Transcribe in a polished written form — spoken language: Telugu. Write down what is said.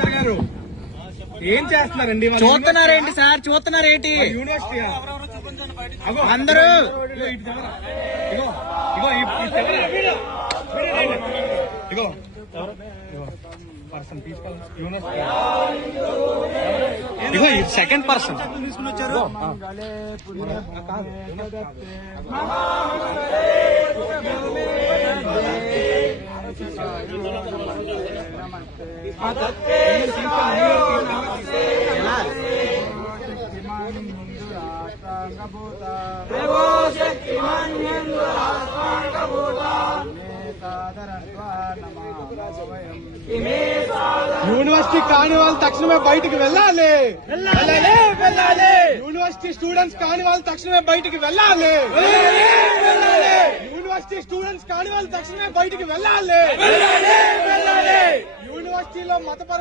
గారు ఏం చేస్తున్నారండి? చూస్తున్నారేంటి సార్? చూస్తున్నారేంటి? యూనివర్సిటీ అందరూ ఇగో పర్సన్ తీసుకోవాలి. యూనివర్సిటీ ఇగో సెకండ్ పర్సన్ తీసుకుని వచ్చారు. యూనివర్సిటీ కాని వాళ్ళు తక్షణమే బయటికి వెళ్ళాలి. యూనివర్సిటీ స్టూడెంట్స్ కాని వాళ్ళు తక్షణమే బయటికి వెళ్ళాలి. యూనివర్సిటీ స్టూడెంట్స్ కాని వాళ్ళు తక్షణమే బయటికి వెళ్ళాలి. యూనివర్సిటీలో మతపర